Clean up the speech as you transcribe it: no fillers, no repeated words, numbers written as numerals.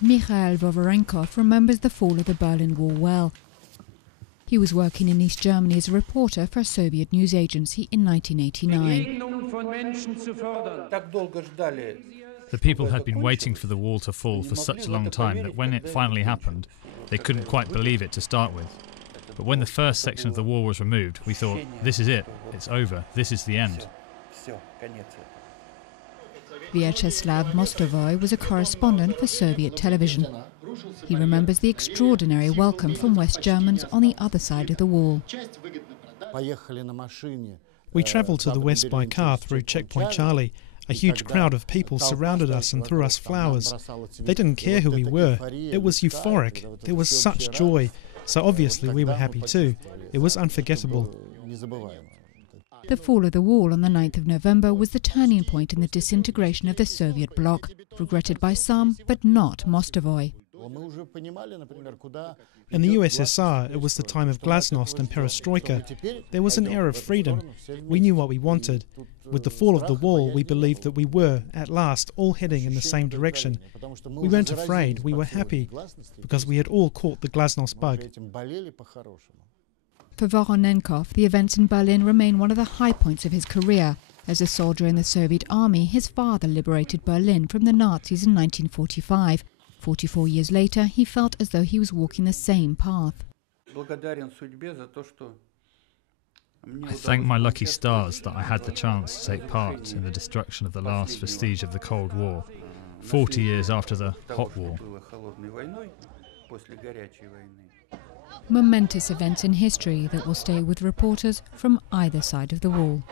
Mikhail Vovarenkov remembers the fall of the Berlin Wall well. He was working in East Germany as a reporter for a Soviet news agency in 1989. The people had been waiting for the wall to fall for such a long time that when it finally happened, they couldn't quite believe it to start with. But when the first section of the wall was removed, we thought, this is it, it's over, this is the end. Vyacheslav Mostovoy was a correspondent for Soviet television. He remembers the extraordinary welcome from West Germans on the other side of the wall. We travelled to the west by car through Checkpoint Charlie. A huge crowd of people surrounded us and threw us flowers. They didn't care who we were. It was euphoric. There was such joy. So obviously we were happy too. It was unforgettable. The fall of the wall on the 9th of November was the turning point in the disintegration of the Soviet bloc, regretted by some, but not Mostovoy. In the USSR, it was the time of glasnost and perestroika. There was an air of freedom. We knew what we wanted. With the fall of the wall, we believed that we were, at last, all heading in the same direction. We weren't afraid, we were happy, because we had all caught the glasnost bug. For Voronenkov, the events in Berlin remain one of the high points of his career. As a soldier in the Soviet army, his father liberated Berlin from the Nazis in 1945. 44 years later, he felt as though he was walking the same path. I thank my lucky stars that I had the chance to take part in the destruction of the last vestige of the Cold War, 40 years after the Hot War. Momentous events in history that will stay with reporters from either side of the wall.